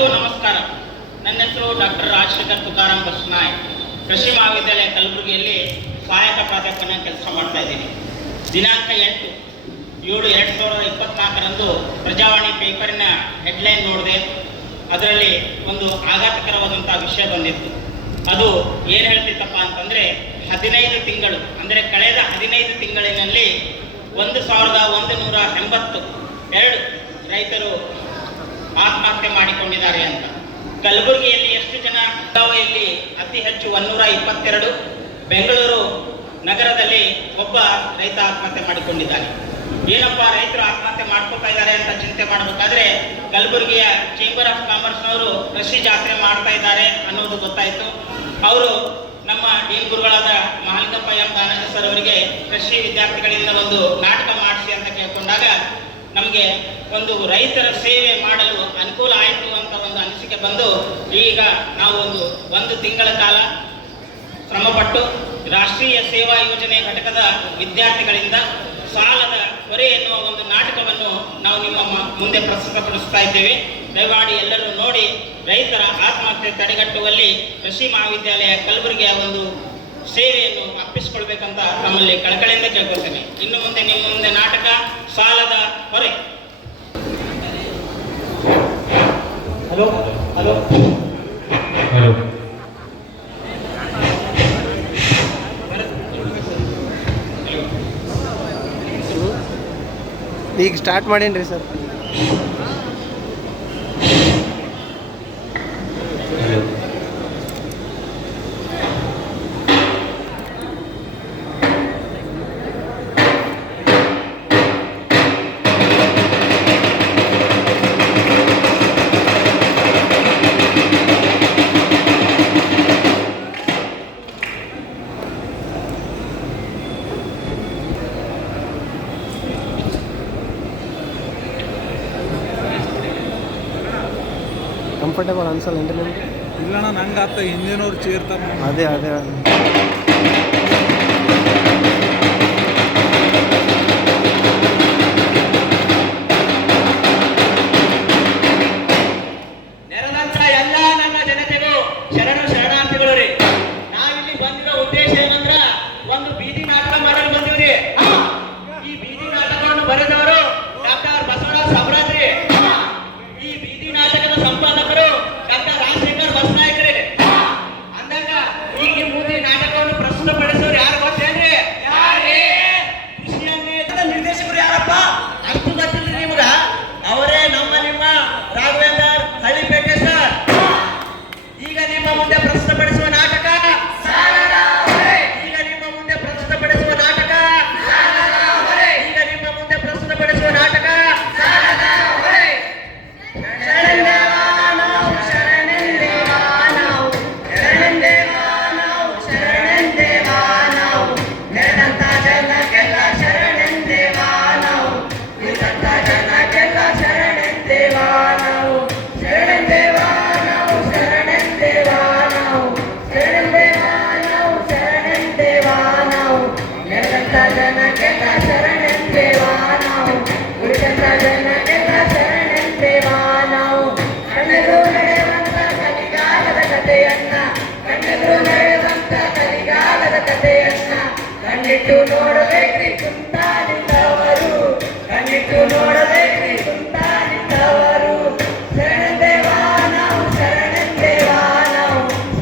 ಎಲ್ಲರಿಗೂ ನಮಸ್ಕಾರ. ನನ್ನ ಹೆಸರು ಡಾಕ್ಟರ್ ರಾಜಶೇಖರ್ ತುಕಾರಾಮ್ ಬಸ್ನಾಯ್. ಕೃಷಿ ಮಹಾವಿದ್ಯಾಲಯ ಕಲಬುರಗಿಯಲ್ಲಿ ಸಹಾಯಕ ಪ್ರಾಧ್ಯಾಪಕನ ಕೆಲಸ ಮಾಡ್ತಾ ಇದ್ದೀನಿ. ದಿನಾಂಕ 8/7/2024 ಪ್ರಜಾವಾಣಿ ಪೇಪರಿನ ಹೆಡ್ಲೈನ್ ನೋಡಿದೆ. ಅದರಲ್ಲಿ ಒಂದು ಆಘಾತಕರವಾದಂಥ ವಿಷಯ ಬಂದಿತ್ತು. ಅದು ಏನು ಹೇಳ್ತಿತ್ತಪ್ಪ ಅಂತಂದರೆ, 15 ತಿಂಗಳು ಅಂದರೆ ಕಳೆದ 15 ತಿಂಗಳಿನಲ್ಲಿ 1182 ರೈತರು ಆತ್ಮಹತ್ಯೆ ಮಾಡಿಕೊಂಡಿದ್ದಾರೆ ಅಂತ. ಕಲಬುರಗಿಯಲ್ಲಿ ಎಷ್ಟು ಜನ? ಬೆಳಗಾವಿಯಲ್ಲಿ ಅತಿ ಹೆಚ್ಚು 122, ಬೆಂಗಳೂರು ನಗರದಲ್ಲಿ ಒಬ್ಬ ರೈತ ಆತ್ಮಹತ್ಯೆ ಮಾಡಿಕೊಂಡಿದ್ದಾನೆ. ಏನಪ್ಪ ರೈತರು ಆತ್ಮಹತ್ಯೆ ಮಾಡ್ಕೊತಾ ಇದ್ದಾರೆ ಅಂತ ಚಿಂತೆ ಮಾಡಬೇಕಾದ್ರೆ ಕಲಬುರಗಿಯ ಚೇಂಬರ್ ಆಫ್ ಕಾಮರ್ಸ್ನವರು ಕೃಷಿ ಜಾತ್ರೆ ಮಾಡ್ತಾ ಇದ್ದಾರೆ ಅನ್ನೋದು ಗೊತ್ತಾಯಿತು. ಅವರು ನಮ್ಮ ಡೀನ್ ಗುರುಗಳಾದ ಮಹಾಲಿಂಗಪ್ಪ ಎಂ ದಾನಂದ ಸರ್ ಅವರಿಗೆ ಕೃಷಿ ವಿದ್ಯಾರ್ಥಿಗಳಿಂದ ಒಂದು ನಾಟಕ ಮಾಡಿಸಿ ಅಂತ ಕೇಳ್ಕೊಂಡಾಗ ನಮಗೆ ಒಂದು ರೈತರ ಸೇವೆ ಮಾಡಲು ಅನುಕೂಲ ಆಯಿತು ಅಂತ ಒಂದು ಅನಿಸಿಕೆ ಬಂದು ಈಗ ನಾವು ಒಂದು ತಿಂಗಳ ಕಾಲ ಶ್ರಮಪಟ್ಟು ರಾಷ್ಟ್ರೀಯ ಸೇವಾ ಯೋಜನೆ ಘಟಕದ ವಿದ್ಯಾರ್ಥಿಗಳಿಂದ ಸಾಲದ ಹೊರೆ ಎನ್ನುವ ಒಂದು ನಾಟಕವನ್ನು ನಾವು ನಿಮ್ಮ ಮುಂದೆ ಪ್ರಸ್ತುತಪಡಿಸ್ತಾ ಇದ್ದೇವೆ. ದಯಮಾಡಿ ಎಲ್ಲರೂ ನೋಡಿ ರೈತರ ಆತ್ಮಹತ್ಯೆ ತಡೆಗಟ್ಟುವಲ್ಲಿ ಕೃಷಿ ಮಹಾವಿದ್ಯಾಲಯ ಕಲಬುರಗಿಯ ಒಂದು ಸೇವೆಯನ್ನು ಅಪ್ಪಿಸಿಕೊಳ್ಬೇಕಂತ ನಮ್ಮಲ್ಲಿ ಕಳಕಳಿಯಿಂದ ಕೇಳ್ಕೊಳ್ತೇನೆ. ಇನ್ನು ಮುಂದೆ ನಿಮ್ಮ ಮುಂದೆ ನಾಟಕ ಸಾಲದ ಹೊರೆ. ಹಲೋ ಹಲೋ ಹಲೋ ಈಗ ಸ್ಟಾರ್ಟ್ ಮಾಡೇನ್ರಿ ಸರ್? ಕಂಫರ್ಟೇಬಲ್ ಅನ್ಸಲ್ಲ ಏನ್ರಿ ನಿಮ್ಗೆ? ಇಲ್ಲಣ್ಣ, ನಂಗೆ ಆತ ಹಿಂದಿನವ್ರು ಚೇರ್ತಾರೆ. ಅದೇ ನೆರೆದಂತ ಎಲ್ಲ ನನ್ನ ಜನತೆಗೂ ಶರಣಾರ್ಥಿಗಳು ರೀ. ನಾವಿಲ್ಲಿ ಬಂದಿರೋ ಉದ್ದೇಶ ಏನಂದ್ರ ಒಂದು ಬೀದಿ ನಾಟಕ ಮಾಡಲು ಬಂದಿವ್ರಿ. ಈ ಬೀದಿ ನಾಟಕವನ್ನು ಬರೆದವರು ಡಾಕ್ಟರ್ ಬಸವರಾಜ್ ಸಾಮ್ರಾಜ್ರಿ. ಈ ಬೀದಿ ನಾಟಕದ ಸಂಪಾದಕರು ಡಾಕ್ಟರ್ ರಾಜಶೇಖರ್ ಬಸ್ನಾಯ್ಕರಿ. ಅಂದಾಗ ಈಗ ಮುಂದೆ ನಾಟಕವನ್ನು ಪ್ರಸ್ತುತಪಡಿಸೋರು ಯಾರು ಗೊತ್ತೇನ್ರಿ? ಕೃಷಿಯನ್ನೇ ನಿರ್ದೇಶಕರು ಯಾರಪ್ಪ? ಅಷ್ಟು ಗೊತ್ತಿಲ್ಲ ನಿಮ್ಗ? ಅವರೇ ನಿಮ್ಮ ರಾಘವೇಂದರ್ ಹಳ್ಳಿಪೇಟೆ ಸರ್. ಈಗ ನಿಮ್ಮ ಮುಂದೆ ಪ್ರಸ್ತುತಪಡಿಸುವ ನಾಟಕ ಈಗ ನಿಮ್ಮ ಮುಂದೆ ಪ್ರಸ್ತುತಪಡಿಸುವ ನಾಟಕ ಈಗ ನಿಮ್ಮ ಮುಂದೆ ಪ್ರಸ್ತುತಪಡಿಸುವ ನಾಟಕ ಕಣ್ಣಿಟ್ಟು ನೋಡಬೇಕ್ರಿ ಕುಂತಾನಿದ್ದವರು, ಕಣ್ಣಿಟ್ಟು ನೋಡಬೇಕ್ರಿ ಕುಂತಾನಿದ್ದವರು. ಶರಣದೇವ ನಾವು ಶರಣದೇವ ನಾವು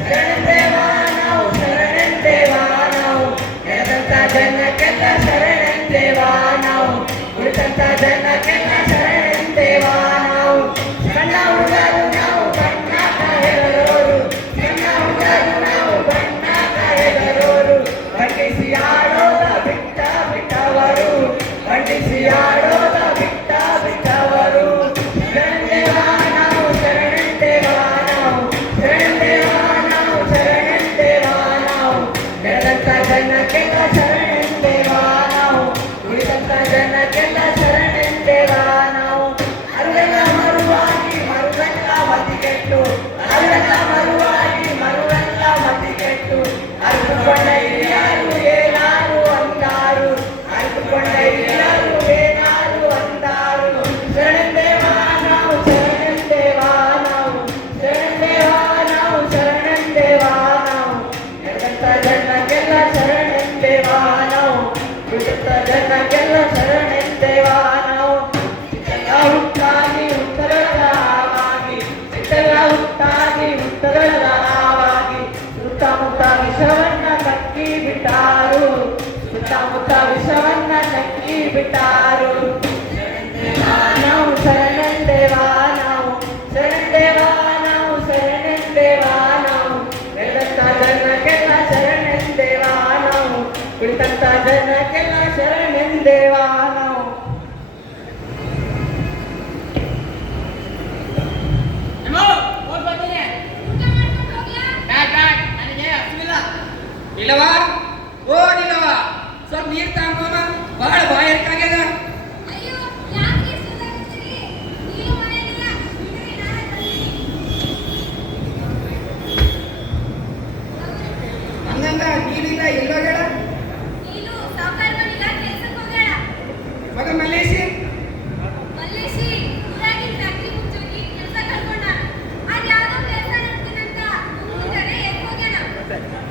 ಶರಣದೇವ ನಾವು ಶರಣದೇವ ನಾವು ನೆರೆದಂತ ಜನಕ್ಕೆಲ್ಲ ಶರಣದೇವ ನಾವು ಉಳಿದಂತ ಜನಕ್ಕೆಲ್ಲ ಶರಣದೇವ ನಾವು. ಸಣ್ಣ ಹುಡುಗರು ನಾವು ಬಣ್ಣ ಕಾಯಗರೋರು, ಸಣ್ಣ ಹುಡುಗರು ನಾವು ಬಣ್ಣ ಕಾಯಗರೋರು. ಬಂಡಿಸಿ ಆಡೋದ ಬಿಟ್ಟವರು, ಬಂಡಿಸಿ ಆಡೋದ ಬಿಟ್ಟವರು. ಶರಣದೇವ ನಾವು ಶರಣದೇವ ನಾವು ಶರಣದೇವ ನಾವು ಶರಣದೇವ ನಾವು ನೆರೆದಂತ ಜನಕ್ಕೆಲ್ಲ ಶರಣದೇವ ನಾವು ಉಳಿದಂತ ಜನಕ್ಕೆಲ್ಲ ಶರಣದೇವ ದೇವಾ ನಾವು ನಿಲ್ಲವಾ ಓ ನಿಲ್ಲವಾ ಸ್ವಲ್ಪ ನೀರ್ ತಗೊಂಬ ಬಹಳ ಬಾಯರ್ಕಾಗ್ಯದ ಹಂಗಂಗ ನೀರಿಲ್ಲ ಎಲ್ಲೋಗ್ಯಾಳ ಮಗ ಮಲ್ಲೇಶಿ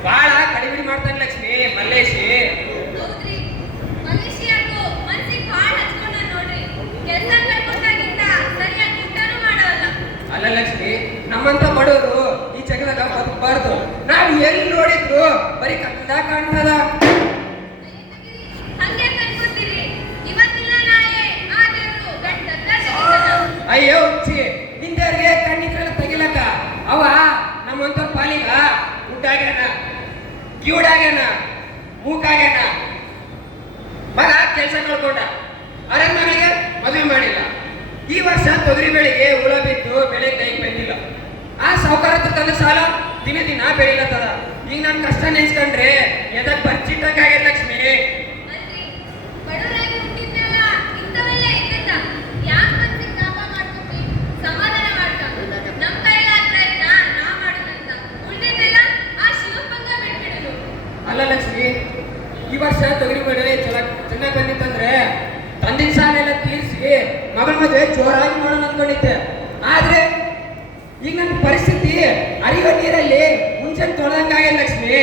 ಬಾಳ ಕಡಿಮೆ ಮಾಡ್ತಾನೆ ಲಕ್ಷ್ಮಿ ಮಲ್ಲೇಶಿ ಅಲ್ಲ ಲಕ್ಷ್ಮಿ ನಮ್ಮಂತ ಬಡವರು ಈ ಜಗದಾಗ ಬದುಕಬಾರ್ದು ನಾವ್ ಎಲ್ಲಿ ನೋಡಿದ್ರು ಬರೀ ಕತ್ತಲ ಕಾಣ್ತದ ಅಯ್ಯೋ ಹುಚ್ಚಿ ನಿಂದವ್ರಿಗೆ ಕಣ್ಣಿದ್ರೆಲ್ಲ ತೆಗಿಲಕ್ಕ ಅವ ನಮ್ಮಂತ ಪಾಲಿಗ ಊಟಾಗ್ಯಾನ ಕಿವುಡಾಗ್ಯಾನ ಮೂಕಾಗ್ಯಾನ ಮಗ ಕೆಲಸ ಕಳ್ಕೊಂಡ ಅರೆ ಮಗಳಿಗೆ ಮದುವೆ ಮಾಡಿಲ್ಲ ಈ ವರ್ಷ ತೊಗರಿ ಬೆಳೆಗೆ ಹುಳ ಬಿದ್ದು ಬೆಳೆ ಕೈ ಬಂದಿಲ್ಲ ಆ ಸಾವುಕಾರ ತಂದ ಸಾಲ ದಿನ ದಿನ ಬೆಳಿಲತ್ತದ ಈಗ ನನ್ ಕಷ್ಟ ನೆನ್ಸ್ಕೊಂಡ್ರೆ ಎದಕ್ ಬರ್ಚಿಟ್ಟಂಗಾಗ್ಯದ ಲಕ್ಷ್ಮಿ ಅಲ್ಲ ಲಕ್ಷ್ಮಿ ಈ ವರ್ಷ ತೊಗರಿ ಬೆಳೆ ಚೆನ್ನಾಗಿ ಬಂದಿತ್ತಂದ್ರೆ ತಂದಿನ ಸಾಲೆಲ್ಲ ತೀರಿಸಿ ಮಗಳ ಮದುವೆ ಜೋರಾಗಿ ಮಾಡೋಣ ಅಂದ್ಕೊಂಡಿದ್ದೆ ಆದ್ರೆ ಈಗ ನನ್ನ ಪರಿಸ್ಥಿತಿ ಅರಿವ ನೀರಲ್ಲಿ ಮುಂಚೆ ತೊಳೆದಂಗಾಗ ಲಕ್ಷ್ಮಿ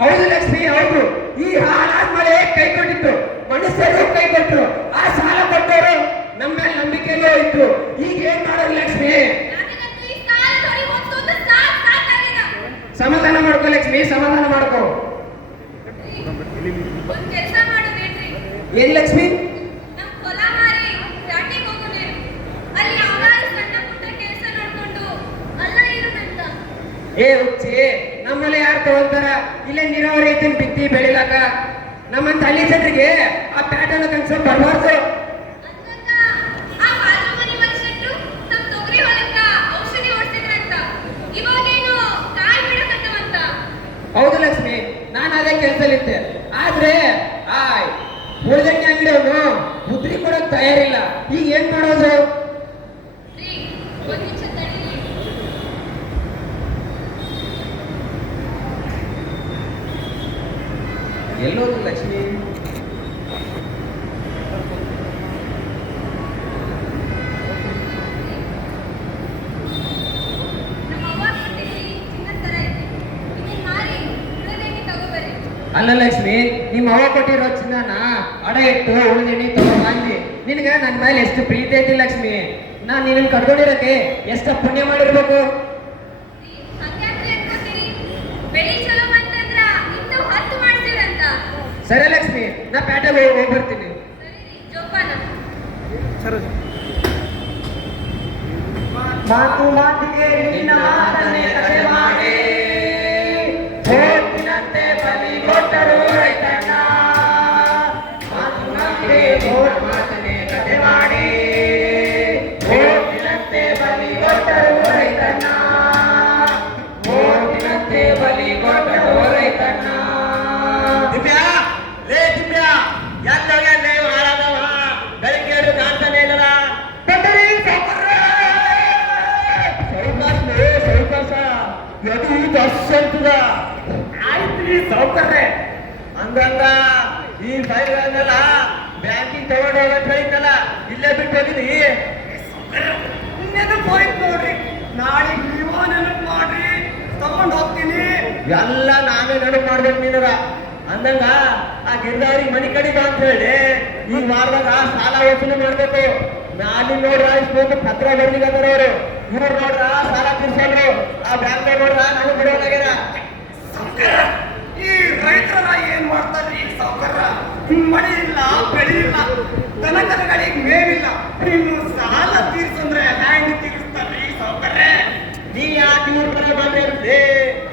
ಹೌದು ಲಕ್ಷ್ಮಿ ಹೌದು ಈ ಹಾಳಾದ ಮಳೆ ಕೈ ಕೊಟ್ಟಿತ್ತು ಮನುಷ್ಯರು ಕೈ ಕೊಟ್ಟರು ಆ ಸಾಲ ಕೊಟ್ಟವರು ನಮ್ಮ ಮೇಲೆ ನಂಬಿಕೆಯಲ್ಲೂ ಇತ್ತು ಈಗ ಏನ್ ಮಾಡೋದು ಲಕ್ಷ್ಮಿ ಸಮಾಧಾನ ಮಾಡ್ಕೋ ಲಕ್ಷ್ಮಿ ಸಮಾಧಾನ ಮಾಡ್ಕೋ ಏನ್ ಲಕ್ಷ್ಮಿ ಏ ಹುಚ್ಚಿ ನಮ್ಮಲ್ಲಿ ಯಾರು ತಗೊಳ್ತಾರ ಇಲ್ಲೇ ನೀರಾವರಿ ಐತಿ ಬಿತ್ತಿ ಬೆಳಿಲಾಕ ನಮ್ಮಂತ ಹಳ್ಳಿ ಜನರಿಗೆ ಆ ಪ್ಯಾಟರ್ನ್ ಕನ್ಸೆಪ್ಟ್ ಬರಬಾರ್ದು ಹೌದು ಲಕ್ಷ್ಮಿ ನಾನು ಅದೇ ಕೆಲಸದಲ್ಲಿದ್ದೆ ಆದ್ರೆ ಆ ಉಳಿದಂಗೆ ಅಂಗಡಿಯವನು ಮುದ್ರಿ ಕೊಡೋಕ್ ತಯಾರಿಲ್ಲ ಈಗ ಏನ್ ಮಾಡೋದು ಎಲ್ಲೋದು ಲಕ್ಷ್ಮಿ ಅಲ್ಲ ಲಕ್ಷ್ಮಿ ನಿಮ್ಮ ಅವ್ವ ಕೊಟ್ಟಿರೋ ಚಿನ್ನನ ಅಡ ಇಟ್ಟು ಉಳಿದೆಣ್ಣಿ ತಗೊಂಡು ನಿನಗೆ ನನ್ನ ಮೇಲೆ ಎಷ್ಟು ಪ್ರೀತಿ ಐತಿ ಲಕ್ಷ್ಮಿ ನಾನ್ ನಿನ್ನ ಕರ್ಕೊಂಡಿರಕ್ಕೆ ಎಷ್ಟು ಪುಣ್ಯ ಮಾಡಿರ್ಬೇಕು ಸರಿ ಲಕ್ಷ್ಮಿ ನಾ ಪ್ಯಾಟೆಗೆ ಹೋಗಿ ಬರ್ತೀನಿ ಮಾತು ಮಾತಿಗೆ ನಿನ್ನ ಮಾತನ್ನೇ ಕಥೆ ಮಾಡಿ ಹೋಗ್ತಿನಂತೆ ಬಲಿ ಕೊಟ್ಟರು ರೈತಣ್ಣ ಮಾತು ಮಾತಿಗೆ ಮಾತನ್ನೇ ಕಥೆ ಮಾಡಿ ಹೋಗ್ತಿನಂತೆ ಬಲಿ ಕೊಟ್ಟರು ರೈತಣ್ಣ ಹೋಗ್ತಿನಂತೆ ಬಲಿ ಕೊಟ್ಟರು ರೈತಣ್ಣ ದಿವ್ಯಾ ಲೇ ದಿವ್ಯಾ ಯಾಕೆ ನೀವು ಹಾಳಾದವ ಬೆಳಿಗ್ಗೆ ಎರಡು ಕಾಣ್ತಾನೆ ಇಲ್ಲಲ್ಲ ಎದು ದಸ್ ಅಂತದ ಆಯ್ತ್ರಿ ಸೌಕರ್ಯ ಹಂಗಂಗ ಈ ಫೈಲ್ಗಳನ್ನೆಲ್ಲ ಬ್ಯಾಂಕಿಗೆ ತಗೊಂಡು ಹೋಗಂತ ಹೇಳಿದ್ನಲ್ಲ ಇಲ್ಲೇ ಬಿಟ್ಟು ಹೋಗಿದ್ರಿ ನೆನಪು ಹೋಯ್ತು ನೋಡ್ರಿ ನಾಳೆ ನೀವು ನೆನಪು ಮಾಡ್ರಿ ತಗೊಂಡು ಹೋಗ್ತೀನಿ ಎಲ್ಲ ನಾವೇ ನೆನಪು ಮಾಡ್ಬೇಕು ನೀನರ ಅಂದಂಗ ಆ ಗಿರ್ದವ್ರಿಗೆ ಮನಿ ಕಡಿಬ ಅಂತ ಹೇಳಿ ಈ ವಾರದಾಗ ಸಾಲ ವಸೂಲು ಮಾಡ್ಬೇಕು ಮ್ಯಾಲಿ ನೋಡ್ರ ಇಷ್ಟು ಪತ್ರ ಬರ್ಲಿಕ್ಕಂದ್ರ ಅವರು ಇವ್ರು ನೋಡ್ರ ಸಾಲ ತೀರ್ಸೋರು ಆ ಬ್ಯಾಂಕ್ ನೋಡ್ರ ನಾವು ಬಿಡೋದಾಗ್ಯಾರ ಈ ರೈತರ ಏನ್ ಮಾಡ್ತಾರ್ರಿ ಸಾವುಕಾರ ಮಳೆ ಇಲ್ಲ ಬೆಳೆ ಇಲ್ಲ ಇವ್ರ ತರ ಬಂದಿರುತ್ತೆ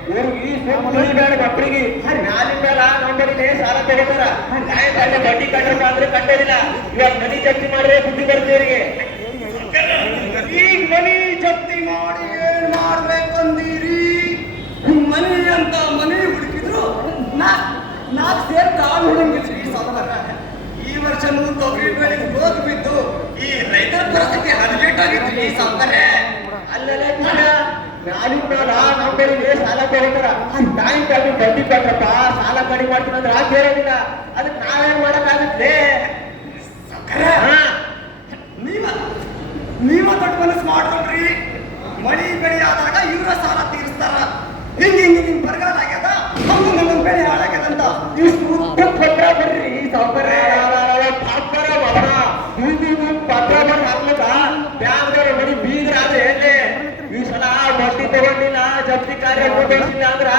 ಇವ್ರಿಗೆ ಸುಳ್ಳು ಬೇಡ ಮಕ್ಕಳಿಗೆ ಮ್ಯಾಲಿನ ಮೇಲ ನಂಬರಿಗೆ ಸಾಲ ತಗೋತಾರ ನ್ಯಾಯದಲ್ಲಿ ಬಡ್ಡಿ ಕಟ್ಟಪ್ಪ ಅಂದ್ರೆ ಕಟ್ಟೋದಿಲ್ಲ ಇವಾಗ ಮನಿ ಜಪ್ತಿ ಮಾಡಿದ್ರೆ ಬುದ್ಧಿ ಬರುತ್ತೆ ಇವರಿಗೆ ಈಗ ಮನಿ ಜಪ್ತಿ ಮಾಡಿ ಏನ್ ಮಾಡ್ಬೇಕಂದಿರಿ ಮನಿ ಅಂತ ಮನಿ ಹುಡುಕಿದ್ರು ನಾಲ್ಕು ಸೇರ್ ಕಾಳು ಹುಡುಗಿದ್ರಿ ಈ ವರ್ಷನೂ ತೊಗರಿ ಬೆಳೆಗೆ ರೋಗ ಬಿದ್ದು ಈ ರೈತರ ಪರಿಸ್ಥಿತಿ ಹದಗೆಟ್ಟಾಗಿದ್ರಿ ಸಾವುಕಾರೆ ಅಲ್ಲೆಲ್ಲ ಮ್ಯಾಲಿನ ಮೇಲ ನಂಬರಿಗೆ ಸಾಲ ತಗೋತಾರ ಟೈಮ್ ಟೈಮ್ ಬಡ್ಡಿ ಕಟ್ಟಪ್ಪ ಸಾಲ ಕಡಿಮೆ ಮಾಡ್ತೀನಿ ಅಂದ್ರೆ ಆ ಕೇಳೋದಿಲ್ಲ ಅದಕ್ಕೆ ನಾವೇನ್ ಮಾಡಕ್ಕಾಗುತ್ತೆ ನೀವ ದೊಡ್ಡ ಮನಸ್ಸು ಮಾಡ್ಕೊಂಡ್ರಿ ಮಳಿ ಬೆಳೆ ಆದಾಗ ಇವರ ಸಾಲ ತೀರಿಸ್ತಾರ ಹಿಂಗ್ ಬರಗಾಲ ಆಗ್ಯದ ಹಂಗ ಬೆಳೆ ಹಾಳಾಗ್ಯದಂತ ಪತ್ರ ಬರ್ರಿ ಸಾವುಕಾರೆ ಪತ್ರ ಬರ್ರಿ ಹಾಕ್ಲಕ್ಕ ಬ್ಯಾಂಕ್ದವ್ರ ಮನಿ ಬೀಗ್ರ ಆದ್ರೆ ಎಲ್ಲೇ ಈ ಸಲ ಬಡ್ಡಿ ತಗೊಂಡಿಲ್ಲ ಜಪ್ತಿ ಕಾರ್ಯ ತಗೊಂಡಿಲ್ಲ ಅಂದ್ರ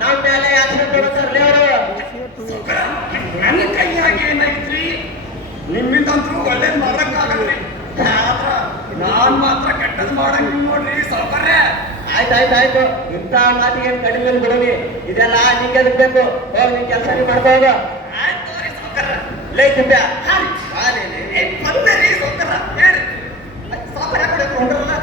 ನಮ್ ಮೇಲೆ ಆಕ್ಷನ್ ತಗೋತಾರಲ್ಲ ಅವರು ನನ್ನ ಕೈಯಾಗಿ ಏನಾಗಿದ್ರಿ ನಿಮ್ಮಿಂದಂತೂ ಒಳ್ಳೇದ್ ಮಾಡಕ್ಕಾಗಲ್ರಿ ಆದ್ರ ನಾನ್ ಮಾತ್ರ ಕೆಟ್ಟದ್ ಮಾಡಂಗ್ ನೋಡ್ರಿ ಸಾವುಕಾರೆ ಆಯ್ತಾಯ್ತಾಯ್ತು ಇಂಥ ಮಾತಿಗೆ ಕಡಿಮೆ ಬಿಡೋನಿ ಇದೆಲ್ಲ ನಿಂಗೆ ಅದಕ್ಕೆ ಬೇಕು ಹೋಗಿ ನಿನ್ ಕೆಲಸ ನೀವು ಮಾಡ್ಬೋದು ಲೇ ತಿಂಬ್ಯಾ ಬಂದೇರಿ ಸಾವುಕಾರ ಹೇಳಿ ಸಾವುಕಾರ ಯಾಕೆ ಹೊಂಟರಲ್ಲ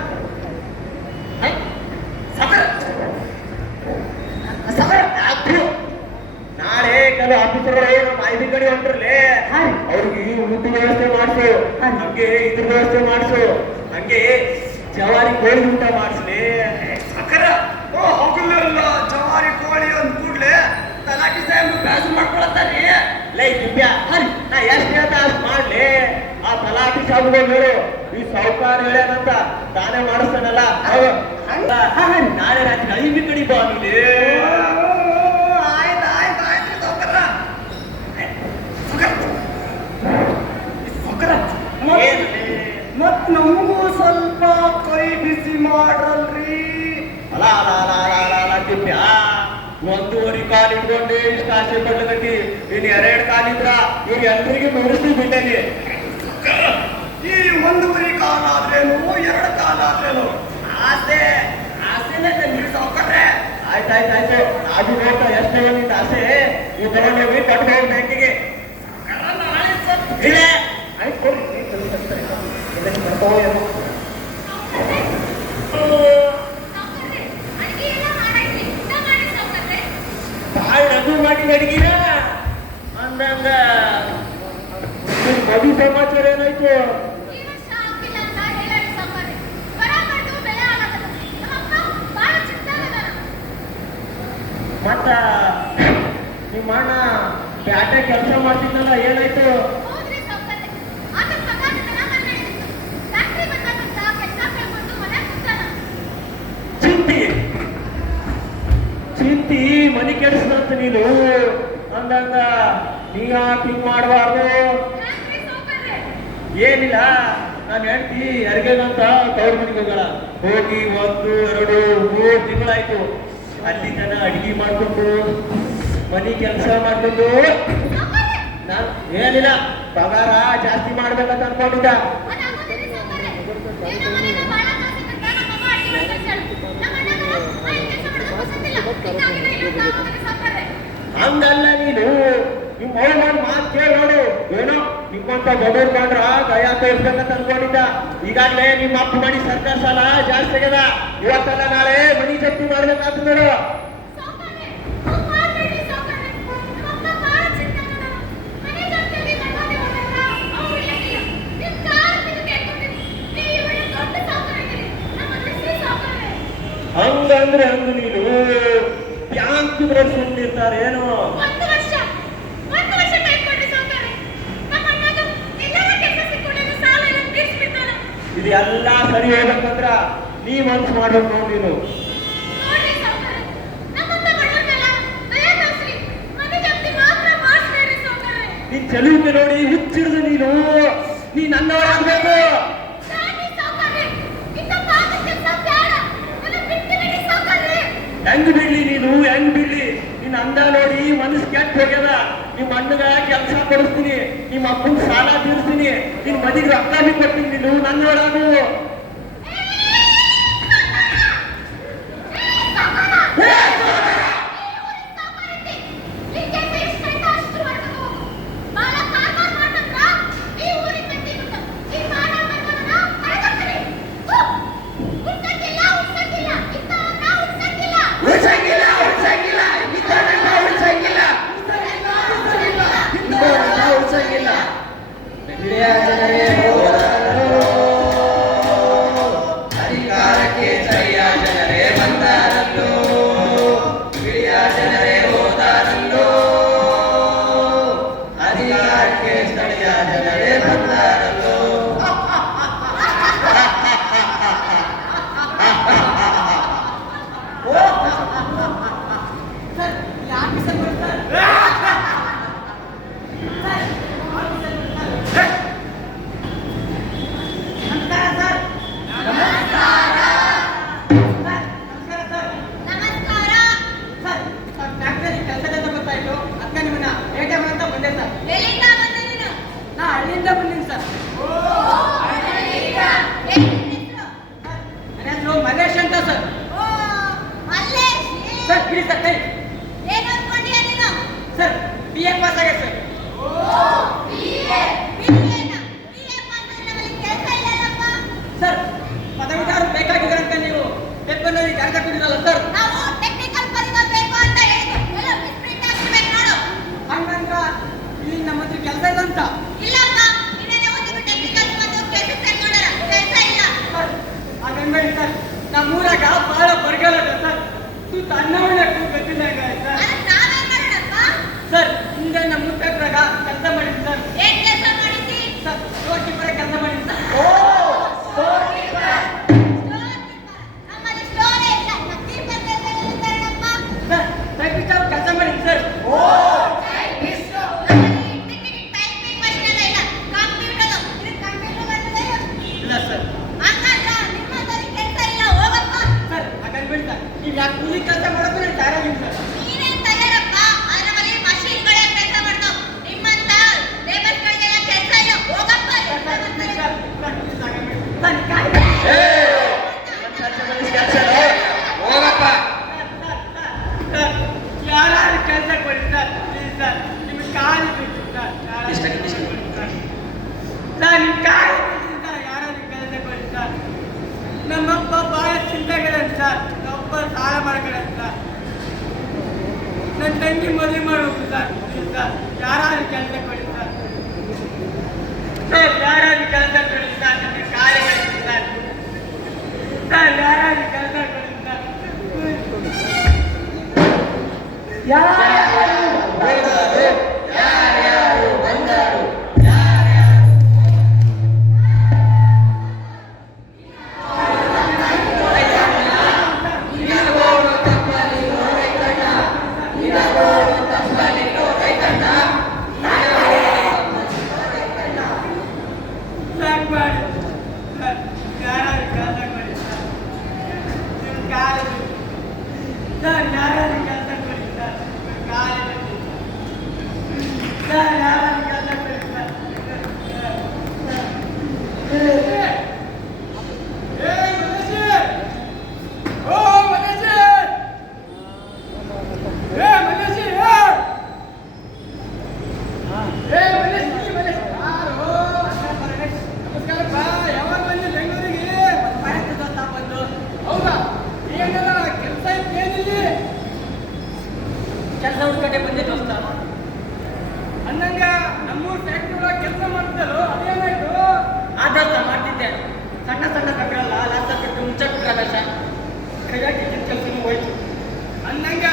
ನಾಳೆ ಕೆಲವು ಆಫೀಸರ್ಗಳು ನಮ್ಮ ಐದು ಕಡೆ ಹೊಂಟ್ರಲ್ಲೇ ಅವ್ರಿಗೆ ಊಟ ವ್ಯವಸ್ಥೆ ಮಾಡಿಸು ಹಂಗೆ ಇದ್ರ ವ್ಯವಸ್ಥೆ ಮಾಡಿಸು ಹಂಗೆ ಜವಾರಿ ಕೋಳಿ ಊಟ ಮಾಡಿಸ್ಲಿ ಸಕರ ಹೋಗಲ್ಲ ಜವಾರಿ ಕೋಳಿ ಅಂದ್ ಕೂಡ್ಲೆ ತಲಾಟಿ ಸಾಹೇಬ್ ಬ್ಯಾಸರು ಮಾಡ್ಕೊಳತ್ತಾರಿ ಲೈ ದಿವ್ಯಾ ನಾ ಎಷ್ಟು ಹೇಳ್ತಾ ಅಷ್ಟು ಮಾಡ್ಲಿ ಆ ತಲಾಟಿ ಸಾಹೇಬ್ಗಳು ಹೇಳು ಈ ಸಾವುಕಾರ ಹೇಳ್ಯಾನಂತ ತಾನೇ ಮಾಡಿಸ್ತಾನಲ್ಲ ನಾಳೆ ರಾತ್ರಿ ಐದು ಕಡೆ ಬಾ ನೀಲಿ ಮತ್ ನಮಗೂ ಸ್ವಲ್ಪ ಕೈ ಬಿಸಿ ಮಾಡ್ರಲ್ರಿ ಅಲ ಅಲ ಅಲ ಅಲ ಅಲ ದಿವ್ಯಾ ಒಂದೂವರೆ ಕಾಲು ಇಟ್ಕೊಂಡು ಇಷ್ಟ ಆಸೆ ಪಡ್ಲಕತ್ತಿ ಇನ್ ಎರಡು ಕಾಲಿದ್ರ ಇವ್ರು ಎಲ್ರಿಗೂ ಮೆರೆಸಿ ಬಿಟ್ಟೇನಿ ಈ ಒಂದೂವರೆ ಕಾಲ ಆದ್ರೇನು ಎರಡು ಕಾಲ ಆದ್ರೇನು ಆಸೆ ಆಸೆನೇ ತಂದ್ರಿ ಸಾವುಕಾರ್ರೆ ಆಯ್ತಾಯ್ತಾಯ್ತು ಅದು ನೋಡ್ತಾ ಎಷ್ಟು ನಿಂದ ಆಸೆ ನೀವು ತಗೊಂಡೋಗಿ ಕಟ್ಕೊಂಡು ಬ್ಯಾಂಕಿಗೆ ಇಲ್ಲ ಆಯ್ತು ಕೊಡ್ರಿ ಬಾಳ ರಘು ಮಾಡಿ ಅಡಿಗೆನ ಅಂದಂಗ ಮದಿ ಸಮಾಚಾರ ಏನಾಯ್ತು ಮತ್ತ ನಿಮ್ಮ ಅಣ್ಣ ಬ್ಯಾಟೆ ಕೆಲಸ ಮಾಡ್ತಿದ್ನಲ್ಲ ಏನಾಯ್ತು ಚಿಂತಿ ಮನಿ ಕೆಡಿಸ್ದಂತ ನೀನು ಅಂದಂಗ ನೀ ಯಾಕೆ ಹಿಂಗ್ ಮಾಡಬಾರ್ದು ಏನಿಲ್ಲ ನಾನು ಹೆಂಡತಿ ಅರ್ಗೆನಂತ ತವ್ರ ಮನೆಗೆ ಹೋಗಲ್ಲ ಹೋಗಿ 1 2 3 ತಿಂಗಳಾಯ್ತು ಅಲ್ಲಿ ತನ ಅಡಿಗೆ ಮಾಡ್ಕೊಂಡು ಮನಿ ಕೆಲಸ ಮಾಡ್ಕೊಂಡು ನಾನು ಏನಿಲ್ಲ ಪಗಾರ ಜಾಸ್ತಿ ಮಾಡ್ಬೇಕಂತ ಅನ್ಕೊಂಡಿದ್ದ ಹಂಗಲ್ಲ ನೀನು ನಿಮ್ ಮೌನ ಮಾತು ಕೇಳಿ ನೋಡು ಏನೋ ನಿಮ್ಮಂತ ಬಡವ್ರು ಕಂಡ್ರ ದಯಾ ತೋರಿಸ್ಬೇಕಂತ ಅನ್ಕೊಂಡಿದ್ದ ಈಗಾಗಲೇ ನಿಮ್ಮ ಅಪ್ಪ ಮಾಡಿ ಸರ್ಕಾರ ಸಾಲ ಜಾಸ್ತಿ ಆಗ್ಯದ ಇವತ್ತಲ್ಲ ನಾಳೆ ಮನಿ ಜಪ್ತಿ ಮಾಡ್ಬೇಕಾಗ್ತದ ನೋಡು ಹಂಗಂದ್ರೆ ಹಂಗ ನೀನು ಬ್ಯಾಂಕ್ ಸುಮ್ಮನಿರ್ತಾರೆ ಏನೋ ಇದೆಲ್ಲ ಸರಿ ಹೋಗ್ಬೇಕಂದ್ರ ನೀ ಮನ್ಸು ಮಾಡ್ಬೇಕು ನೋಡಿ ನೀನು ನೀನ್ ಚೆಲುವಿಗೆ ನೋಡಿ ಹುಚ್ಚಿಡ್ದು ನೀ ನನ್ನವರಾಗ್ಬೇಕು ಹೆಂಗ್ ಬಿಡ್ಲಿ ನೀನು ಹೆಂಗ್ ಬಿಡ್ಲಿ ನಿನ್ನ ಅಂದ ನೋಡಿ ಮನಸ್ಸು ಕೆಟ್ಟ ಹೋಗ್ಯದ ನಿಮ್ಮ ಅಣ್ಣಗ ಕೆಲಸ ಕೊಡಿಸ್ತೀನಿ ನಿಮ್ಮ ಅಪ್ಪನ ಸಾಲ ತೀರಿಸ್ತೀನಿ ನಿನ್ ಮದಿಗೆ ರೊಕ್ಕ ಕೊಡ್ತೀನಿ ನೀನು ನನ್ನವರಾಗು ಸರ್. ಓ ಮಲ್ಲೇಶ್ ಸರ್ ಬಿಡಿ ಸರ್ ಕೈ. ಏನು ಅನ್ಕೊಂಡಿಯ ನೀನು? ಸರ್ BA ಪಾಸ್ ಆಗಿದೆ ಸರ್. ಓ BA BA ಪಾಸ್ ಆದ್ರೆ ನಮಗೆ ಕೆಲಸ ಇಲ್ಲಲ್ಲಪ್ಪ. ಸರ್ ಪದವೀಧರರು ಬೇಕಾಗಿದ್ದಾರೆ ಅಂತ ನೀವು ಪೇಪರ್ನಲ್ಲಿ ಜಾಗ ಕೊಟ್ಟಿರಲ್ಲ ಸರ್. ನಾವು ಟೆಕ್ನಿಕಲ್ ಪದವಿ ಬೇಕು ಅಂತ ಹೇಳಿದ್ರು. ಎಲ್ಲ ಮಿಸ್ಪ್ರಿಂಟ್ ಆಗ್ತಿರ್ಬೇಕು ನೋಡು. ಹಂಗಂದ್ರ ಇಲ್ಲಿ ನಮ್ಮ ಹತ್ರ ಕೆಲಸ ಇದೆ ಅಂತ. ಇಲ್ಲಪ್ಪ ಇನ್ನೇನೆ ಒಂದು ಟೆಕ್ನಿಕಲ್ ಬಂದು ಕೆಲಸ ಸೇರ್ಕೊಂಡಾರ. ಕೆಲಸ ಇಲ್ಲ. ಸರ್ ಹಾಗಂಬೇಡಿ ಸರ್. ನಮ್ಮೂರಾಗ ಬಹಳ ಬರಗಾಲ ಇದೆ ಸರ್. ತೂತು ಅನ್ನವನ್ನ ಗೊತ್ತಿಲ್ಲ ಸರ್. ಅದಕ್ಕೆ ನಾವೇನ್ ಮಾಡೋಣಪ್ಪ? ಸರ್ ಹಿಂದೆ ನಮ್ಮ ಮುತ್ತೈದ್ರಾಗ ಕೆಲಸ ಮಾಡಿದ್ವಿ ಸರ್. ಏನ್ ಕೆಲಸ ಮಾಡಿದ್ದಿ? ಸರ್ ಸ್ಟೋರ್ ಕೀಪರ್ ಕೆಲಸ ಮಾಡಿದ್ವಿ ಸರ್. Store keeper. ನಮ್ಮಲ್ಲಿ ಸ್ಟೋರೇ ಇಲ್ಲ. ಕೀಪರ್ ಕೆಲಸ ಇರ್ತಾರಪ್ಪ. ಸರ್ ಟೈಪಿಸ್ಟ್ ಆಗಿ ಕೆಲಸ ಮಾಡಿದ್ವಿ ಸರ್. ಟೈಪಿಸ್ಟ್. ನಮ್ಮಲ್ಲಿ ಟೈಪಿಂಗ್ ಮಷೀನ್ ಎಲ್ಲ ಇಲ್ಲ. ಕಂಪ್ಯೂಟರ್. ಇದು ಕಂಪ್ಯೂಟರ್ ಬರ್ತದೆ. ಇಲ್ಲ ಸರ್. ಹಂಗಂದ್ರ ನಿಮ್ಮಲ್ಲಿ ಕೆಲಸ ಇಲ್ಲ. ಹೋಗಪ್ಪ. ಸರ್ ಹಾಗಂಬೇಡಿ ಸರ್. ನೀವು ಯಾಕೆ ಕೂಲಿ ಕೆಲಸ ಮಾಡೋದು ನಾನು ತಯಾರಾಗಿದ್ದೀನಿ ಸರ್. ನೀನೇನ್ ತಯಾರಪ್ಪ? ಆದ್ರೆ ನಮ್ಮಲ್ಲಿ ಮಷೀನ್ಗಳೇ ಕೆಲಸ ಮಾಡ್ತಾವ್. ನಿಮ್ಮಂತ ಲೇಬರ್ಸ್ಗಳಿಗೆಲ್ಲ ಕೆಲಸ ಇಲ್ಲ. ಹೋಗಪ್ಪ. ಹೋಗಪ್ಪ. ಯಾರು ಕೆಲಸ ಕೊಡಿ ಸರ್. ಪ್ಲೀಸ್ ಸರ್ ನಿಮ್ಗೆ ಕಾಲು ಬಿಟ್ಟು ಸರ್. ಸರ್ ನಿಮ್ಮ ಕಾಲು ಬಿಟ್ಟು ಸರ್. ಯಾರಾದ್ರೂ ಕೆಲಸ ಕೊಡಿ ಸರ್. ನಮ್ಮಪ್ಪ ಭಾಳ ಚಿಂತೆಗಳಂತ ಸರ್. ನಮ್ಮಪ್ಪ ಸಾಲ ಮಾಡ್ಕೊಳ್ಳಂತ ಸರ್. ನನ್ನ ತಂಗಿ ಮದುವೆ ಮಾಡ್ಬೇಕು ಸರ್. ಪ್ಲೀಸ್ ಸರ್ ಯಾರಾದ್ರೂ ಕೆಲಸ ಕೊಡಿ ಸರ್. ಸರ್ ಯಾರಾದ್ರೂ ಕೆಲಸ ಕೊಡಿ ಸರ್. ನಿಮಗೆ ಕಾಲು ಬಿಟ್ಟು ಸರ್. ಸರ್ ಯಾರಾದ್ರೂ ಕೆಲಸ ಕೊಡಿ ಸರ್. ಸಾಕು ಮಾಡಿ ಸರ್. ಯಾರಾದ್ರೂ ಕೆಲಸ ಕೊಡಿ ಸರ್. ನಿಮ್ಮ ಕಾಲು ಬಿಟ್ಟು ಸರ್. ಯಾರಾದ್ರೂ ಕೆಲಸ ಕೊಡಿ ಸರ್. ನಿಮ್ಮ ಕಾಲು ಬಿಟ್ಟು ಸರ್. ಯಾರಾದ್ರೂ ಕೆಲಸ ಕೊಡಿ ಸರ್. ಕೆಲಸ ಹುಡ್ಕಟ್ಟೆ ಬಂದೆ ದೋಸ್ತ. ಅಂದಂಗ ನಮ್ಮೂರ್ ಫ್ಯಾಕ್ಟ್ರಿ ಒಳಗೆ ಕೆಲಸ ಮಾಡ್ತಾರೋ ಅದೇನಾಯ್ತು? ಆದರ್ಶ ಮಾಡ್ತಿದ್ದೆ. ಸಣ್ಣ ಸಣ್ಣ ಕಟ್ಟಡಲ್ಲ ಲಾಸ ಬಿಟ್ಟು ಮುಚ್ಚಬಿಟ್ರಲ್ಲ ಸರ್. ಕೈಯಾಗಿ ಕೆಲಸನೂ ಹೋಯ್ತು. ಅಂದಂಗ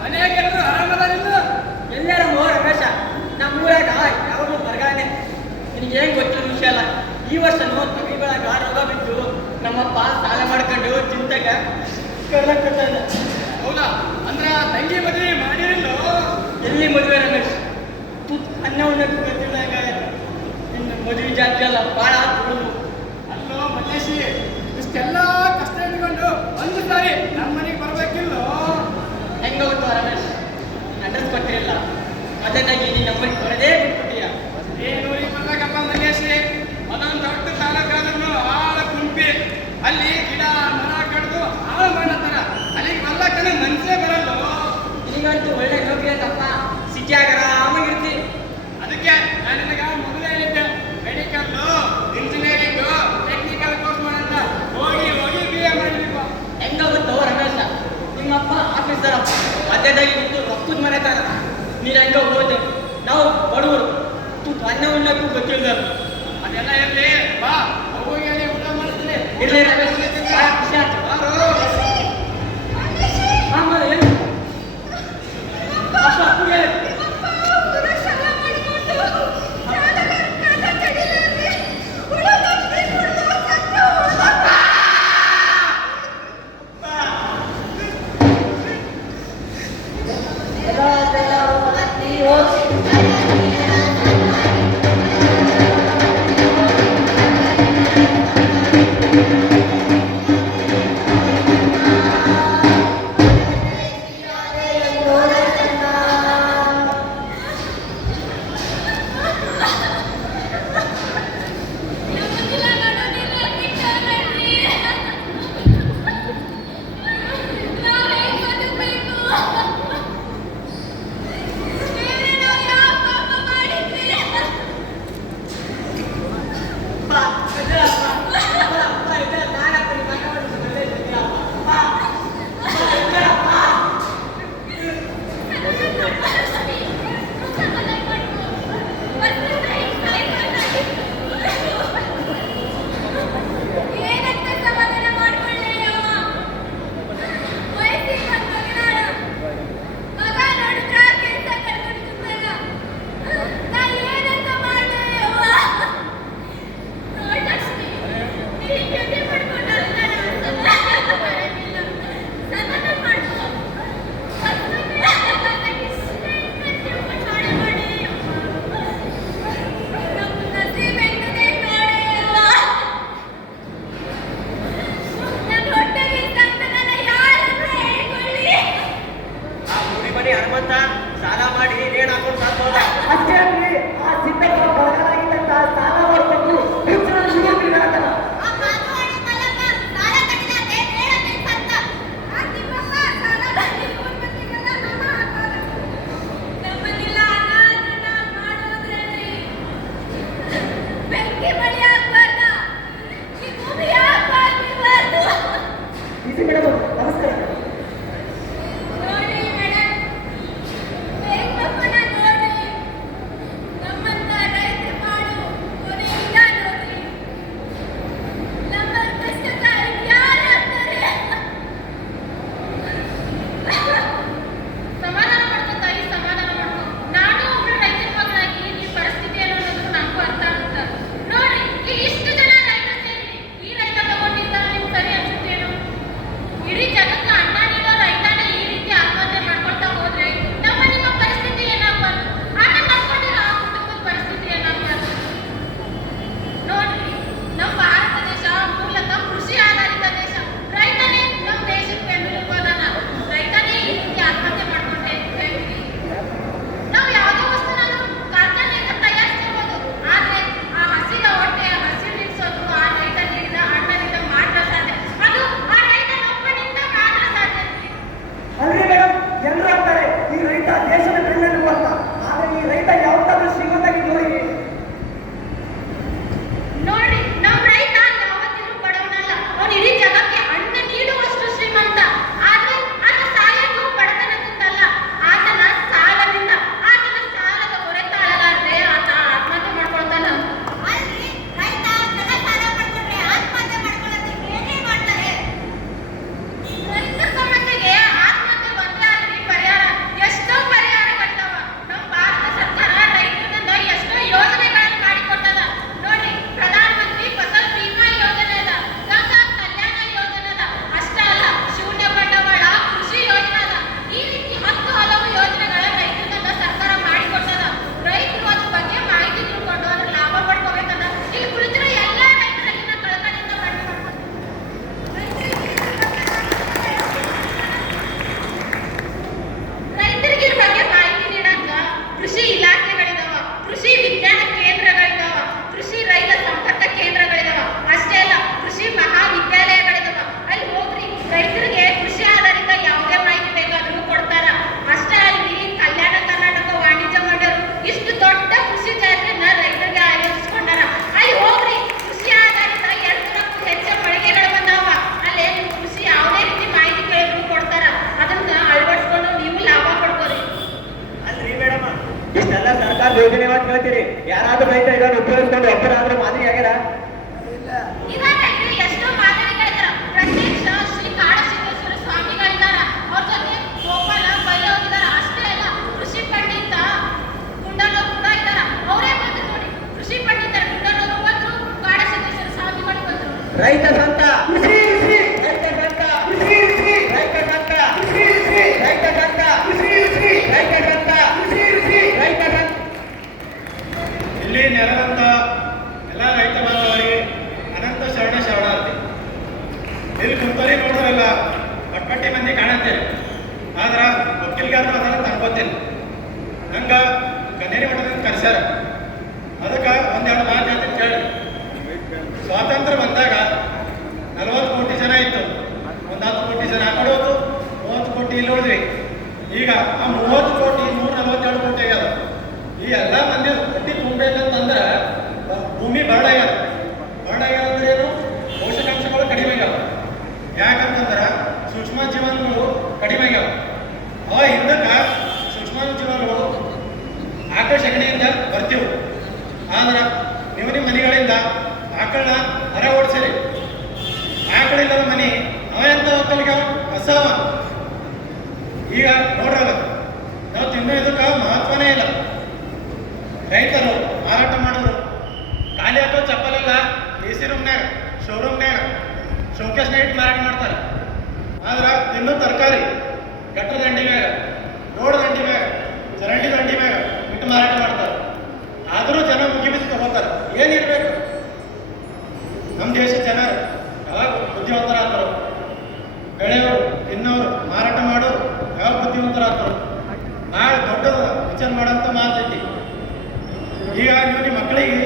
ಮನೆಯಾಗೆಲ್ಲರೂ ಆರಾಮದಾರಿಲ್ಲ? ಎಲ್ಲಾರಮ್ಮ ರಮೇಶ. ನಮ್ಮೂರಾಗ ಯಾವಾಗಲೂ ಬರಗಾನೆ. ನಿನಗೆ ಏನು ಗೊತ್ತಿರೋ ವಿಷಯ ಅಲ್ಲ. ಈ ವರ್ಷನೂ ತೊಗರಿಗಳಾಗ ರೋಗ ಬಿದ್ದು ನಮ್ಮಪ್ಪ ಸಾಲ ಮಾಡ್ಕೊಂಡು ಚಿಂತೆಗೆ ಕರ್ಲಕ್ಕೊಟ್ಟಾನೆ. ಹೌದಾ? ಅಂದ್ರ ತಂಗಿ ಮದುವೆ ಮಾಡಿರಲ್ಲ? ಎಲ್ಲಿ ಮದುವೆ ರಮೇಶ್? ಅನ್ನ ಉಣ್ಣಕ್ಕೂ ಗೊತ್ತಿಲ್ಲ. ಇನ್ನು ಮದುವೆ ಜಾತಿ ಅಲ್ಲ ಭಾಳ ತುಳುದು. ಅಲ್ಲೋ ಮಲ್ಲೇಶಿ, ಇಷ್ಟೆಲ್ಲ ಕಷ್ಟ ಇಟ್ಕೊಂಡು ಒಂದು ಸಾರಿ ನಮ್ಮ ಮನೆಗೆ ಬರ್ಬೇಕಿಲ್ಲೋ? ಹೆಂಗ ಗೊತ್ತು ರಮೇಶ್? ಅಡ್ರೆಸ್ ಕೊಟ್ಟಿರಲ್ಲ. ಅದನ್ನಾಗಿ ನೀನು ನಂಬರಿಗೆ ಬರದೇ ಬಿಟ್ಬಿಟ್ಟಿಯ. ಏನು ಬರ್ಬೇಕಪ್ಪ ಮಲ್ಲೇಶಿ? ಅದೊಂದು ದೊಡ್ಡ ತಾಲೂಕಾದ್ರೂ ಆಳ ಕುಂಪಿ. ಅಲ್ಲಿ ಗಿಡ ಮರ ಕಡ್ದು ಹಾಳು ಮಾಡತ್ತಾರ. ಅಲ್ಲಿಗೆ ಬರ್ಲಕ್ಕನ ಮನ್ಸೇ ಬರಲ್ಲ. ನಿನಗಂತೂ ಒಳ್ಳೆ ಯೋಗ್ಯ ತಪ್ಪ. ಸಿಟಿಯಾಗ ಆರಾಮಾಗಿರ್ತಿ. ಅದಕ್ಕೆ ನಾನು ನಿನಗ ಮೊದಲೇ ಹೇಳಿದ್ದೆ, ಮೆಡಿಕಲ್ಲು, ಇಂಜಿನಿಯರಿಂಗು, ಟೆಕ್ನಿಕಲ್ ಕೋರ್ಸ್ ಮಾಡಂತ. ಹೋಗಿ ಹೋಗಿ BA ಮಾಡಲಿಪ್ಪ. ಹೆಂಗ ಗೊತ್ತು ರಮೇಶ? ನಿಮ್ಮಪ್ಪ ಆಫೀಸರ್ ಮಧ್ಯದಾಗಿ ನಿಂತು ರೊಕ್ಕದ ಮನೆ ತರ. ನೀನು ಹೆಂಗ ಹೋದೆ? ನಾವು ಬಡವರು. ಅನ್ನ ಉಣ್ಣಕ್ಕೂ ಗೊತ್ತಿಲ್ಲ. ಅದೆಲ್ಲ ಇರಲಿ ಬಾ, ಹೋಗಿ ಅಲ್ಲಿ ಊಟ ಮಾಡ್ತೀನಿ. ಇರಲಿ ರಮೇಶ್, ಭಾಳ ಖುಷಿ ಆಯ್ತು. ಆಮೇಲೆ ಏನು ಅಪ್ಪ ಅಪ್ಪಗೆ ಯಾವ್ದು ರೈತ ಇದನ್ನು ಉಪಯೋಗಿಸ್ಕೊಂಡು ಒಬ್ಬರಾದ್ರೂ ಮಾದರಿ ಆಗ್ಯಾರ? ಇದಾಗೈತೆ ಎಷ್ಟೋ ಮಾದರಿಗಳಿದ್ದಾರ. ಪ್ರತ್ಯಕ್ಷ ಶ್ರೀ ಕಾಡಸಿದ್ದೇಶ್ವರ ಸ್ವಾಮಿಗಳಿದ್ದಾರ. ಅವ್ರ ಜೊತೆ ಗೋಪಾಲ ಬೈಲೆ ಹೋಗಿದಾರ. ಅಷ್ಟೇ ಅಲ್ಲ, ಕೃಷಿ ಪಂಡಿತ ಗುಂಡನವರು ಕೂಡ ಇದ್ದಾರ. ಅವರೇ ಬಂದ್ರು ನೋಡಿ, ಕೃಷಿ ಪಂಡಿತರ ಗುಂಡನವರು ಬಂದ್ರು, ಕಾಡಸಿದ್ದೇಶ್ವರ ಸ್ವಾಮಿಗಳು ಬಂದ್ರು. ರೈತ ಸಂತ ರೈತ ಸಂತ ರೈತ ಸಂತ ರೈತ ಸಂತ ರೈತ ಸಂತ ರೈತ ಸಂತ. ಇಲ್ಲಿ ನೆರವಂತ ಎಲ್ಲ ರೈತ ಬಾಂಧವರಿಗೆ ಅನಂತ ಶರಣಾರ್ಥಿ. ಇಲ್ಲಿ ಕುಂತರಿ ನೋಡಿದ್ರಲ್ಲ ಪಟ್ಪಟ್ಟಿ ಮಂದಿ ಕಾಣತ್ತೇವೆ, ಆದ್ರ ಒಕ್ಕಲಿಗಾರರು ಅದನ್ನ ತನ್ಕೋತೇನೆ. ಹಂಗ ಕನ್ನೇರಿ ಮಠದಿಂದ ಕರ್ಸ್ಯಾರ. ಅದಕ್ಕೆ ಒಂದೆರಡು ಮಾತು ಹೇಳ್ತೀನಿ ಕೇಳಿ. ಸ್ವಾತಂತ್ರ್ಯ ಬಂದಾಗ 40 ಕೋಟಿ ಜನ ಇತ್ತು, ಒಂದು 10 ಕೋಟಿ ಜನ ಆ ಕಡೆ ಹೋದ್ರು, 30 ಕೋಟಿ ಇಲ್ಲಿ ಉಳಿದ್ವಿ. ಈಗ ಆ 30 ಕೋಟಿ 142 ಕೋಟಿ ಆಗ್ಯದ. ಈ ಎಲ್ಲ ಮಂದಿ ಹೊಟ್ಟಿ ತುಂಬಬೇಕಂತಂದ್ರೆ ಭೂಮಿ ಬರಡಾಗ್ಯದ. ಬರಡಾಗ್ಯದ ಅಂದ್ರೆ ಏನು? ಪೋಷಕಾಂಶಗಳು ಕಡಿಮೆ ಆಗ್ಯಾವ. ಯಾಕಂತಂದ್ರೆ ಸೂಕ್ಷ್ಮ ಜೀವನಗಳು ಕಡಿಮೆ ಆಗ್ಯಾವ. ಅವ ಹಿಂದಕ್ಕೆ ಸೂಕ್ಷ್ಮ ಜೀವನಗಳು ಆಕಳ ಸಗಣಿಯಿಂದ ಬರ್ತೀವಿ. ಆದ್ರೆ ನೀವು ನಿಮ್ಮ ಮನೆಗಳಿಂದ ಆಕಳನ್ನ ಹೊರ ಓಡಿಸಿರಿ. ಆಕಳಿಲ್ಲದ ಮನೆ ಅವ ಎಂತ ಒಕ್ಕಲಿಗ ಕಸವ. ಈಗ ನೋಡ್ರಲ್ಲ, ನಾವು ತಿನ್ನೋ ಇದಕ್ಕೆ ಮಹತ್ವನೇ ಇಲ್ಲ. ರೈತರು ಮಾರಾಟ ಮಾಡೋರು ಖಾಲಿ ಹಾಕೋ ಚಪ್ಪಲೆಲ್ಲ AC ರೂಮ್ನ್ಯಾಗ, ಶೋರೂಮ್ನ್ಯಾಗ, ಶೋಕೇಸ್ನಾಗ ಇಟ್ಟು ಮಾರಾಟ ಮಾಡ್ತಾರೆ. ಆದ್ರೆ ತಿನ್ನೋ ತರಕಾರಿ ಗಟ್ಟ ದಂಡಿ ಮ್ಯಾಗ, ರೋಡ್ ದಂಡಿ ಮ್ಯಾಗ, ಚರಂಡಿ ದಂಡಿ ಮ್ಯಾಗ ಇಟ್ಟು ಮಾರಾಟ ಮಾಡ್ತಾರೆ. ಆದರೂ ಜನ ಮುಗಿಬಿದ್ದು ತಗೋತಾರೆ. ಏನಿರ್ಬೇಕು? ನಮ್ಮ ದೇಶದ ಜನರು ಯಾವಾಗ ಬುದ್ಧಿವಂತರಾಗ್ತಾರೆ? ಬೆಳೆಯೋರು, ತಿನ್ನೋರು, ಮಾರಾಟ ಮಾಡೋರು ಯಾವಾಗ ಬುದ್ಧಿವಂತರಾಗ್ತಾರೆ? ನಾಳೆ ದೊಡ್ಡ ವಿಚಾರ ಮಾಡೋಂಥ ಮಾತೈತಿ. ಈಗ ನೀವು ನಿಮ್ಮ ಮಕ್ಕಳಿಗೆ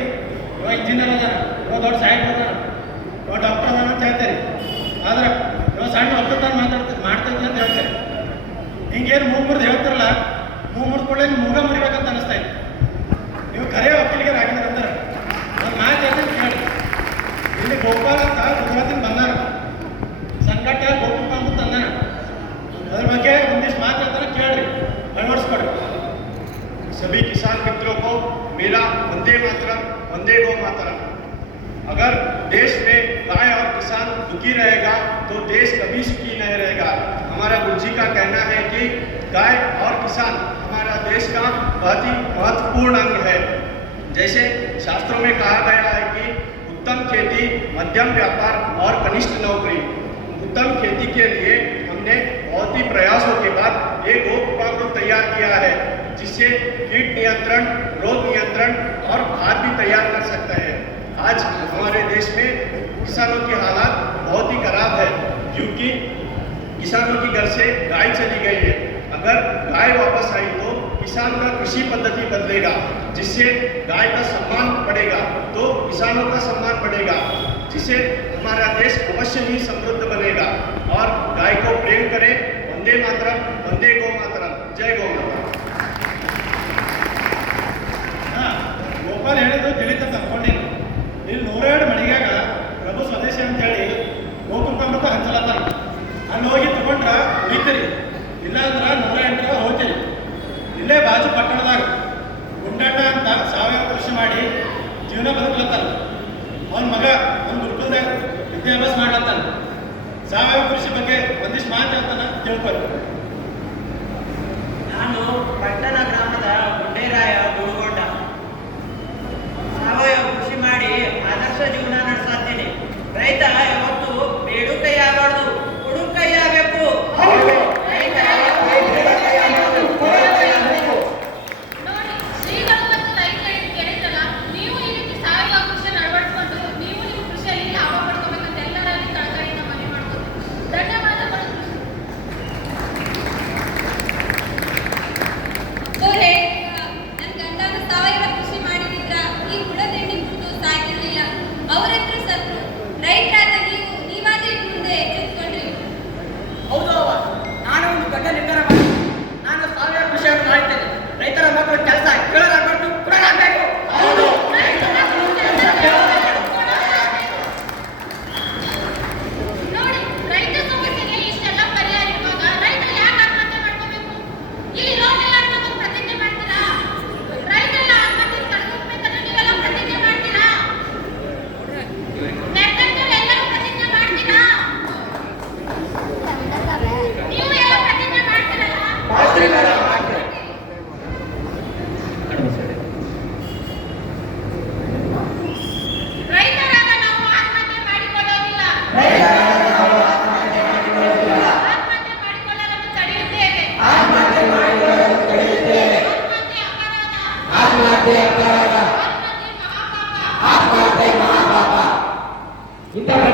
ಇವಾಗ ಇಂಜಿನಿಯರ್ ಅದಾರ, ಇವಾಗ ದೊಡ್ಡ ಸಾಹಿತ್ಯ ಅದಾರ, ಇವಾಗ ಡಾಕ್ಟರ್ ಅದಾರ ಅಂತ ಹೇಳ್ತಾರೆ. ಆದ್ರೆ ಇವಾಗ ಸಣ್ಣ ಒಕ್ಕಲ್ತಾನ ಮಾಡ್ತೈತಿ ಅಂತ ಹೇಳ್ತಾರೆ. ಹಿಂಗೇನು ಮೂಗುರ್ದು ಹೇಳ್ತಾರಲ್ಲ, ಮೂಗುರ್ದು ಕೂಡಲೇ ಮೂಗ ಮುರಿಬೇಕಂತ ಅನಿಸ್ತಾ ಇತ್ತು. ನೀವು ಖರೇ ಒಕ್ಕಲಿಗರು ಆಗಿದ್ದಾರೆ ಅಂದ್ರೆ ಒಂದು ಮಾತು ಹೇಳ್ತೀನಿ ಕೇಳಿ. ಇಲ್ಲಿ ಗೋಪಾಲ ಅಂತ ಗುಜರಾತಿಂದ ಬಂದಾರ, ಸಂಕಟ ಗೋಪಾಲ ಅಂತ ತಂದಾನ. ಅದ್ರ ಬಗ್ಗೆ ಒಂದಿಷ್ಟು ಮಾತು ಹೇಳ್ತಾರೆ, ಕೇಳ್ರಿ, ಅಳವಡಿಸ್ಕೊಡ್ರಿ. सभी किसान मित्रों को मेरा वंदे मातरम, वंदे गौ मातरम। अगर देश में गाय और किसान दुखी रहेगा तो देश कभी सुखी नहीं रहेगा। हमारा गुरुजी का कहना है कि गाय और किसान हमारा देश का बहुत ही महत्वपूर्ण अंग है। जैसे शास्त्रों में कहा गया है कि उत्तम खेती, मध्यम व्यापार और कनिष्ठ नौकरी। उत्तम खेती के लिए हमने बहुत ही प्रयासों के बाद एक गोकृपा ग्रुप तैयार किया है, जिससे कीट नियंत्रण, रोग नियंत्रण और खाद भी तैयार कर सकते हैं। आज हमारे देश में किसानों की हालात बहुत ही खराब है, क्योंकि किसानों की घर से गाय चली गई है। अगर गाय वापस आई तो किसान का कृषि पद्धति बदलेगा, जिससे गाय का सम्मान बढ़ेगा, तो किसानों का सम्मान बढ़ेगा, जिससे हमारा देश अवश्य ही समृद्ध बनेगा। और गाय को प्रेम करें। वंदे मातरम, वंदे गौ मातरम, जय गौ माता। ಗೋಪಾಲ್ ಹೇಳಿದ್ರು ತಿಳಿತ ತಕ್ಕೊಂಡಿನಿ. ಇಲ್ಲಿ 102 ಮಳಿಗ್ಯಾಗ ಪ್ರಭು ಸ್ವದೇಶಿ ಅಂತೇಳಿ ಗೋಕುಂಬ ಹಂಚಲತ್ತಾರ. ಅಲ್ಲಿ ಹೋಗಿ ತಗೊಂಡ್ರ ಉಳಿತೀರಿ, ಇಲ್ಲಾಂದ್ರೆ 108 ಹೋಗ್ತೀರಿ. ಇಲ್ಲೇ ಬಾಜು ಪಟ್ಟಣದಾಗ ಗುಂಡಣ್ಣ ಅಂತ ಸಾವಯವ ಕೃಷಿ ಮಾಡಿ ಜೀವನ ಬದುಕಲತ್ತಾನ. ಅವನ ಮಗ ಒಂದು ಗುರುಕುಲದಾಗ ವಿದ್ಯಾಭ್ಯಾಸ ಮಾಡ್ಲತ್ತಾನ. ಸಾವಯವ ಕೃಷಿ ಬಗ್ಗೆ ಒಂದಿಷ್ಟು ಮಾತು ಹೇಳ್ತಾನ, ತಿಳ್ಕೊಳ್ಳಿ. ನಾನು ಪಟ್ಟಣ ಗ್ರಾಮದ ಗುಂಡೇರಾಯ ಗುರುಗೊಂಡ ಸಾವಯವ ಕೃಷಿ ಮಾಡಿ ಆದರ್ಶ ಜೀವನ ನಡೆಸಾತೀನಿ. ರೈತ ಯಾವತ್ತು ಬೇಡು ಕೈ ಆಗಬಾರ್ದು, ಹುಡು ಕೈ ಆಗಬೇಕು. ರೈತ ನೋಡಿ, ಶ್ರೀಗಳು ಮತ್ತು ರೈತರು ಕೇಳಿದ್ರಲ್ಲ, ನೀವು ಈ ರೀತಿ ಸಾವಯವ ಕೃಷಿಯನ್ನು ಅಳವಡಿಸಿಕೊಂಡು ನೀವು ನಿಮ್ಮ ಕೃಷಿಯಲ್ಲಿ ಲಾಭ ಪಡ್ಕೋಬೇಕಂತ ಎಲ್ಲರಲ್ಲಿ ಕಳಕಳಿಯಿಂದ ಮನವಿ ಮಾಡ್ಕೊತೀನಿ. ಧನ್ಯವಾದಗಳು.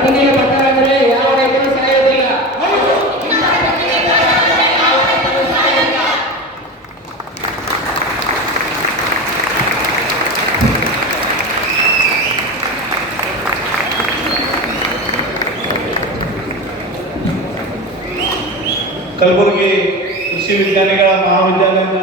ಪಟ್ಟಿಗೆ ಬರ್ತಾರಂದ್ರೆ ಯಾವ ರೈತರು ಸಾಯೋದಿಲ್ಲ. ಕಲಬುರಗಿ ಕೃಷಿ ವಿಜ್ಞಾನಿಗಳ ಮಹಾವಿದ್ಯಾಲಯದ